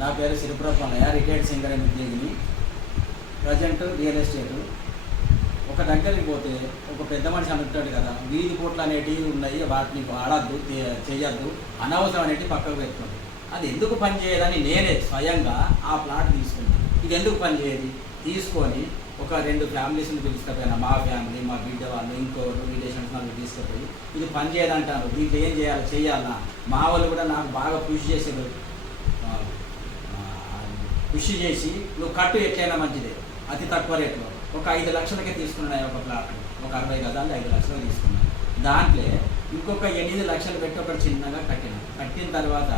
నా పేరు సిరిపురప్పన్నయ్య, retired singer and ఉద్యోగిని. Present real estate. ఒక దగ్గరికి పోతే ఒక పెద్ద మనిషి అనుకుంటాడు కదా, వీధి కోట్లు అనేటివి ఉన్నాయి, వాటిని వాడద్దు, చేయొద్దు, అనవసరం అనేటివి పక్కకు పెట్టుకోండి. అది ఎందుకు పని చేయదని నేనే స్వయంగా ఆ ప్లాట్ తీసుకున్నాను. ఇది ఎందుకు పని చేయదు తీసుకొని ఒక 2 ఫ్యామిలీస్ని పిలుచుకపోయినా, మా ఫ్యామిలీ, మా బిడ్డ వాళ్ళు, ఇంకోరు రిలేషన్స్ వాళ్ళు తీసుకుపోయి ఇది పని చేయదంటారు, దీంట్లో ఏం చేయాలా. మా వాళ్ళు కూడా నాకు బాగా పుష్ చేసేది, పుష్ చేసి నువ్వు కట్టు ఎట్లయినా మంచిదే, అతి తక్కువ రేట్లో ఒక 5 లక్షలకే తీసుకున్నాయి. ఒక ప్లాట్ ఒక 60 గజాలు 5 లక్షలు తీసుకున్నాను. దాంట్లో ఇంకొక 8 లక్షలు పెట్టి ఒకటి చిన్నగా కట్టిన తర్వాత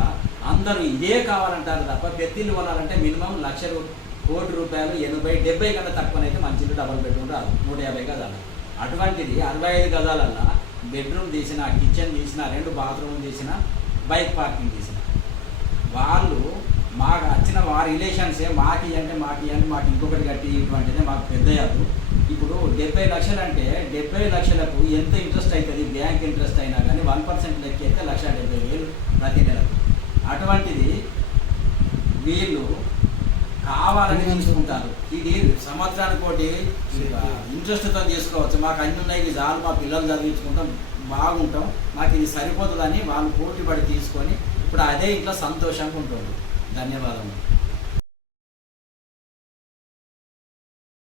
అందరూ ఇదే కావాలంటారు తప్ప పెద్దిల్లు కొనాలంటే మినిమం 1,00,000 కోటి రూపాయలు 80-70 కన్నా తక్కువనైతే మంచి డబల్ బెడ్రూమ్ రాదు, 150 గజాలు. అటువంటిది 65 గజాలల్లో బెడ్రూమ్ తీసిన, కిచెన్ తీసిన, 2 బాత్రూమ్ తీసిన, బైక్ పార్కింగ్ తీసిన. వాళ్ళు మాకు వచ్చిన వారి రిలేషన్సే మాకు ఇంకొకటి కట్టి ఇటువంటిదే మాకు పెద్ద యాదు. ఇప్పుడు 70 లక్షలు అంటే 70 లక్షలకు ఎంత ఇంట్రెస్ట్ అవుతుంది, బ్యాంక్ ఇంట్రెస్ట్ అయినా కానీ 1% లెక్క అయితే 1,70,000 ప్రతి నెలకు. అటువంటిది వీళ్ళు కావాలని తీసుకుంటారు. ఇది సంవత్సరానికి ఒకటి ఇంట్రెస్ట్తో తీసుకోవచ్చు, మాకు అన్ని ఉన్నాయి, ఇది చాలు, మా పిల్లలు చదివించుకుంటాం, బాగుంటాం, మాకు ఇది సరిపోతుందని వాళ్ళు పోటీ పడి తీసుకొని ఇప్పుడు అదే ఇట్లా సంతోషంగా ఉంటుంది. ధన్యవాదములు.